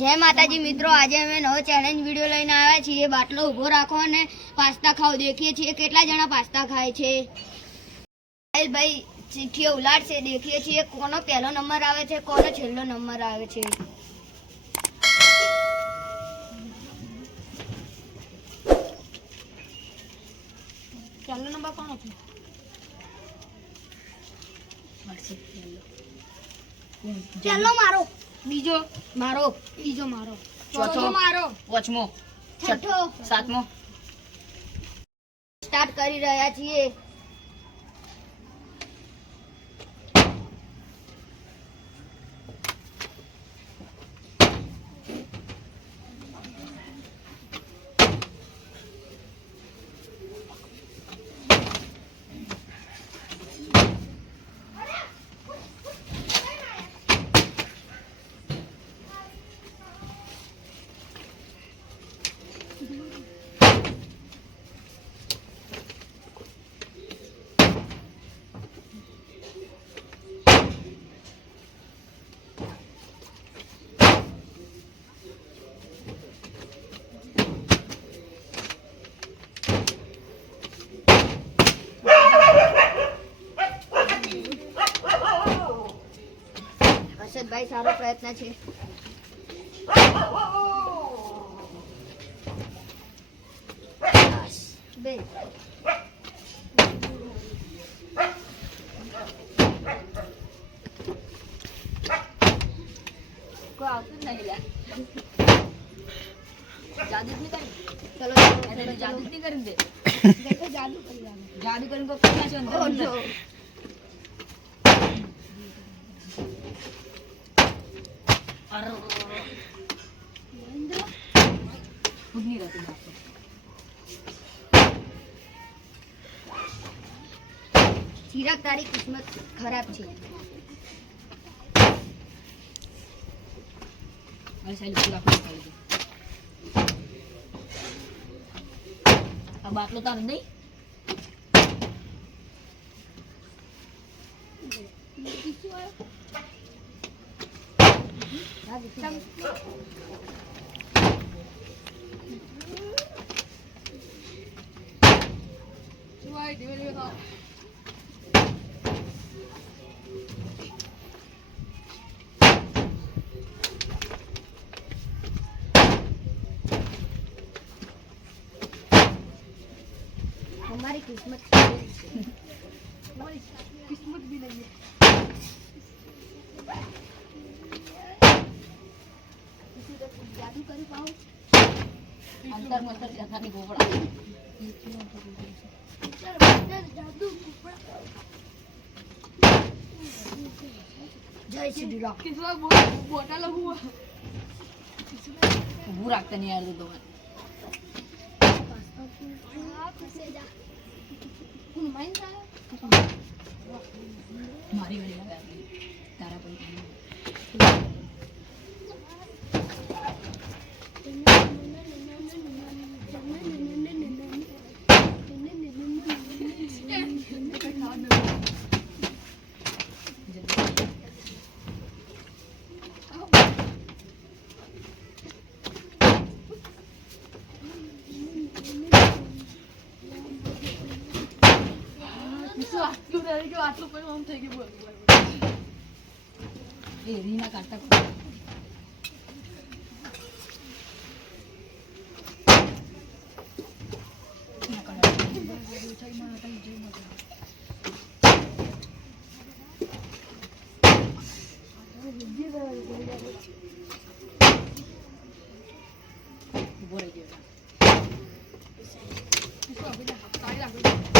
જય માતાજી મિત્રો આજે અમે નવો ચેલેન્જ વીડિયો લઈને આવ્યા છીએ. બાટલો ઊભો રાખો અને પાસ્તા ખાઓ. દેખીએ છીએ કેટલા જણા પાસ્તા ખાય છે. ભાઈ ચીઠીઓ ઉલાડશે. દેખીએ છીએ કોનો પહેલો નંબર આવે છે કોનો છેલ્લો નંબર આવે છે. પહેલો નંબર કોનો છે? પહેલો મારો. બીજો મારો બીજો મારો. ચોથો મારો. પાંચમો. છઠ્ઠો. સાતમો. સ્ટાર્ટ કરી રહ્યા છીએ. હર્ષદભાઈ સારો પ્રયત્ન છે. બે. આવતું જ નહીં જાદુ જ નહીં ચલો જાદુ જ નહીં કરી દે. જાદુ કરી જાદુ કરીને કોઈ કરી નાખ્યો અંદર Oh, અંદર. no. અરે. ખુદ નહીં રહેતું બાપુ. ચિરાગ તારી કિસ્મત ખરાબ છે. બાટલો તાર નહીં? સુવાય ધીમે ધીમે ખાઓ અમારી કિસ્મત ખરાબ છે તમારી કિસ્મત બી નહીં જાદુ કરી પાઉં અંતર મંતર જથાની ગોબડા જય શ્રી રામ કિસ્મત બોટા રાખતા નહીં યાર તો મારી વાળી તારા પૈસા કિસ્મત આટલું રહી ગયું આટલું પણ આમ થઈ ગયું બોલ એ રીના કાઢતા કોઈ. ના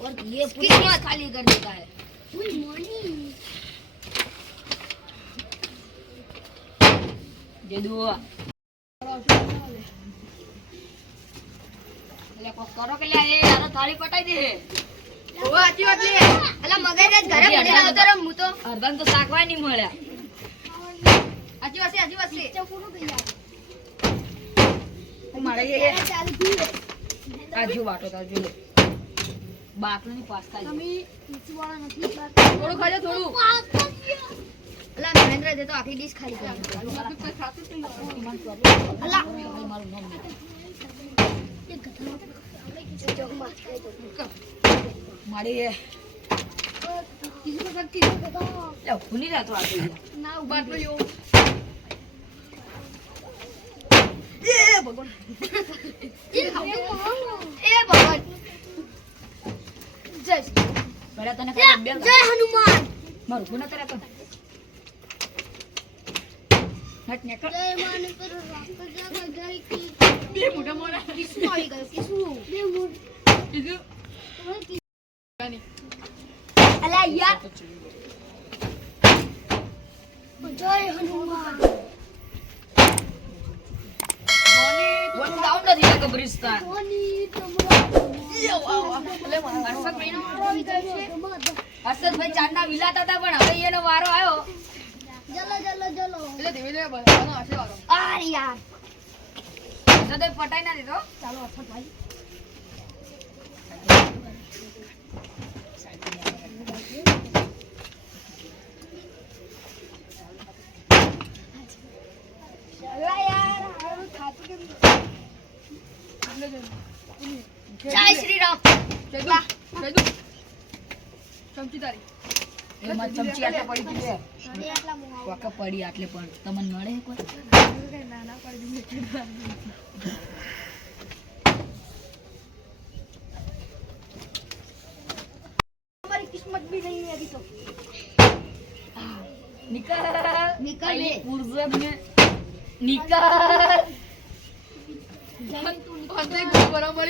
और ये किस्मत खाली कर देता है જેદુ એટલે કોક કરો કે લ્યા, એ યાર થાળી પટાઈ દે वो अच्छी बात नहीं है અલા મગજ જ ઘરે પડી આવતો રે હું તો અડધાને તો શાકવાય નહીં મળ્યા अच्छी बात से अच्छी बात से મારે એ આ જો વાટો તાર જો લે બાકરોની પાસ્તા તમે થોડું ખાજો થોડું. અલા નરેન્દ્ર દે તો આખી ડીશ ખાલી કરી અલા. ભૂલી જતો ના ભગવાન. એ ભગવાન. જય તને જય હનુમાન. મારું ગુનો તને તો હટ ને કર. જય માને પર રાસ્તો જાગા જાય કી બે મોટા મોટા કિસુ આવી ગયો? કિસુ બીજું અલા યાર. જય હનુમાન. ડાઉન નથી લાગે બ્રિસ્તા વારો આવ્યો હર્ષદભાઈ પટાઈ ના દીધો ચાલો અચ્છા ભાઈ યાર ખાતું કેમ એટલે જગા જગુ ચમચી તારી. એમાં ચમચી આટલે પડી ગઈ છે વાકા પડી આટલે પણ તમને મળે કોઈ? નાના પડી અમારી કિસ્મત ભી નહીં અભી તો નિકલ. નિકલ પુરજબ ને નિકલ. જંતુ નિકલ. બરાબર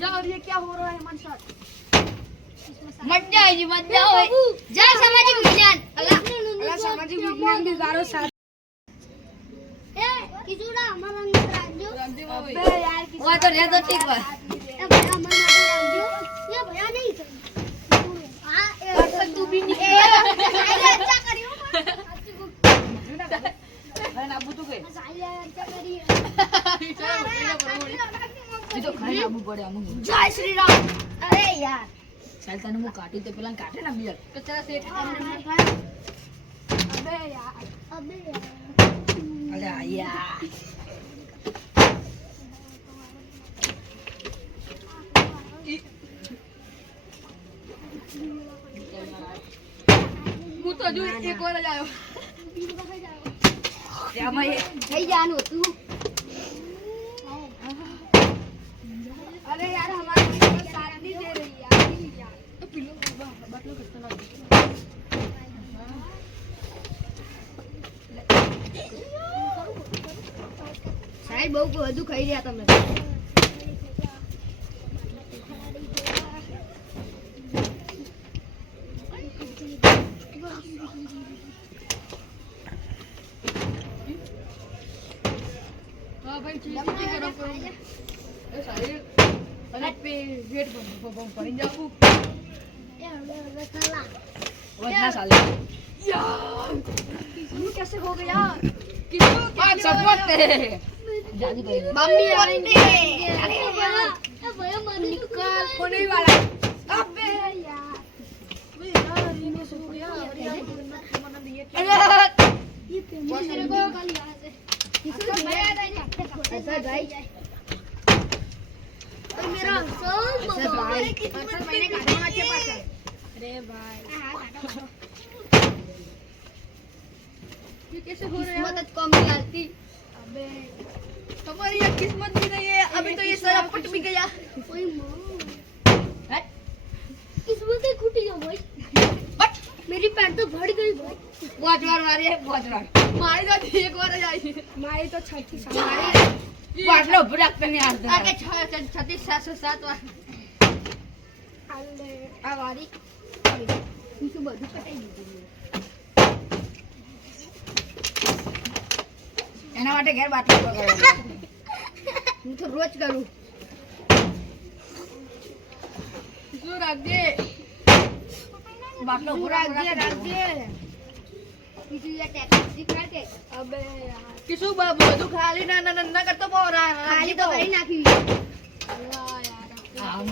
जाओ ये क्या हो रहा है मन साथ मजा है जी मजा हो जय सामाजिक विज्ञान अल्लाह अल्लाह सामाजिक विज्ञान भी गारो साथ ए किजुड़ा हमारा अंदर राजू अबे यार किजुड़ा वो तो रे तो ठीक बात ए भाई हमारा अंदर राजू ये भैया नहीं हां ए तू भी नहीं ए अच्छा करियो ना अरे ना बुतू गए मजा आया अच्छा करियो તો ખાઈ નાખવું પડે અમુક જય શ્રી રામ. અરે યાર. ચાલ તને હું કાઢી તો પેલા કાઢે ને બિયર તો ચાલ શેઠ અબે યાર અબે યાર. અરે યાર હું તો જો એક વાર જ આવ્યો. થઈ જવાનું હતું अरे यार हमारे साथ नहीं दे रही यार પેલો બાટલો કરતો લાગે સાહેબ બહુ વધુ ખાઈ રહ્યા તમે હા ભાઈ ચીઝ ચીઝ ગરમ કરું એ સારી અને પે વેટ બમ બમ કરી જાઉં વધના સાલે ये कैसे हो गया किसको આ સપોર્ટ તે જાદુ કરી દે मम्मी आएंगे अरे भैया भैया मम्मी निकल होने ही वाला है। अबे यार अबे यार ये कैसे हो गया अरे यार मना दिए ये पेमेंट मेरे को कल यहाँ से ऐसा भाई कैसे हो रहा है कम नहीं आती अबे तुम्हारी ये किस्मत भी नहीं है। अभी तो ये सारा फट भी गया। ओए माँ। किस्मत ही खुटी गई भाई। बट मेरी पैंट तो भड़ गई भाई। बहुत बार मारी है बहुत बार। मारी तो एक बार आई मारी तो छठी मारी પાટલો ઊભો રાખતા નહીં હાલ આગે છત્રીસ સાતસો સાત વાર. આ વારી શું બધું પટાઈ દીધું એના માટે ઘેર બાટલો પકડવાનું હું તો રોજ કરું. શું રાખજે? બાટલો રાખજે રાખજે. કે? બાબુ બધું ખાલી ના ના ના કરતો પાવ ખાલી તો કરી નાખી. આમ.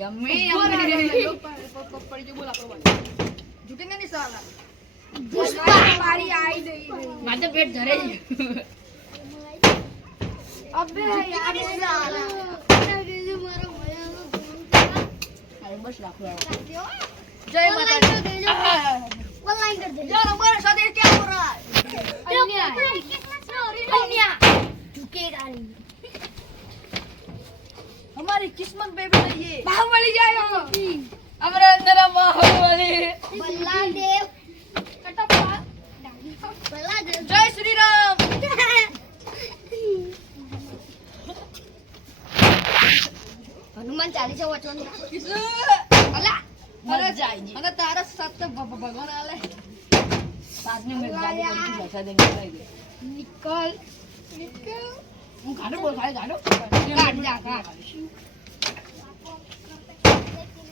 Yummy, પડી yummy. બોલ આપણો જુટેંગે નહીં સાલા મારી આવી ગઈ. મારે પેટ ધરે છે. અબે યાર. સાલા બસ રાખો. જય માતાજી. ઓનલાઈન કર દે यार हमारे साथ ये क्या हो रहा है अन्याय अन्याय झुकेगा नहीं हमारी किस्मत पे भी नहीं है બાહુબલી જાય અમારા અંદર આ બાહુબલી बल्लादेव कटप्पा बल्लादेव जय श्री राम હનુમાન ચાલીસા વાંચવાનું किशु અલા મજા આવી ગઈ. અને તારા સાથ ભગવાન આલે. સાતમી મિનિટ ગાડી થઈ જશે, ગઈ. નિકલ. નિકલ. હું ગાડો બોલ ખાલી ગાડો કાઢ જા, કાઢ.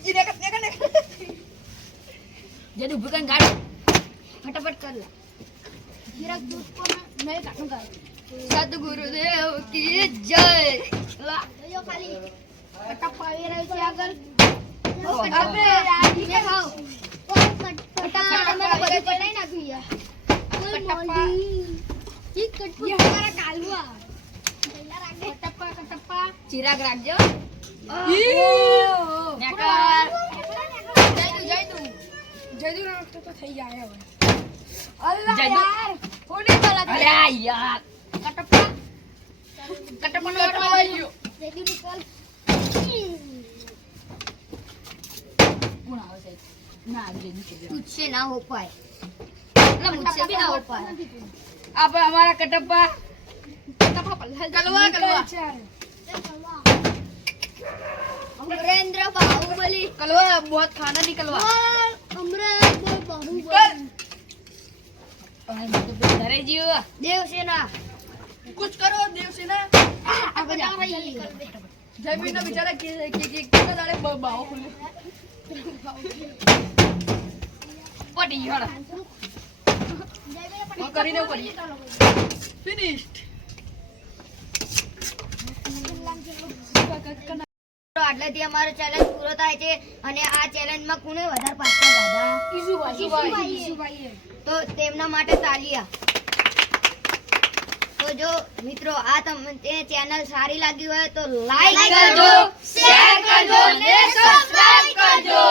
ઈ દેખ દેખ દેખ જલ્દી ઊભી કરીને ગાડો. ફટાફટ કર લે. જરાક દૂધ પણ નહીં કાઢું કર સદગુરુદેવ કી જય. લા. ખાલી કટપ્પા આવી રહ્યું છે આગળ. અબે ધીમે ખાઓ કટપ્પા મેં બધું પટાઈ નાખ્યું યાર ઈ કાલવા ચિરાગ રાખજો. નેકર. જય તું જય રાખતો તો થઈ જાય હવે અલ્લા યાર અલ્યા યાર કોણ આવે છે ના આજે નીચે જવાનું. तुझसे ना हो पाए ना मुझसे भी ना हो पाए આપણે અમારા કટપ્પા કલવા કલવા अमरेंद्र बाहुबली कलवा बहुत खाना नहीं कलवा अमरेंद्र बाहुबली कर અને મારું તો પેટ ધરે જીવ देवसेना कुछ करो देव से ना अब जा रही है जयवीर ने बेचारा कि कि कि कितना दाड़े ब- बाहो खुले પટી ગયો કરી પડી ફિનિશ્ડ. આટલાથી અમારો ચેલેન્જ પૂરો થાય છે અને આ ચેલેન્જમાં કોને વધારે પાછા દાદા ઈશુભાઈ તો તેમના માટે તાલિયા તો જો મિત્રો આ તમને ચેનલ સારી લાગી હોય તો લાઈક કરજો શેર કરજો અને સબસ્ક્રાઇબ કરજો.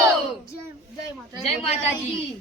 જય માતાજી. જય માતાજી.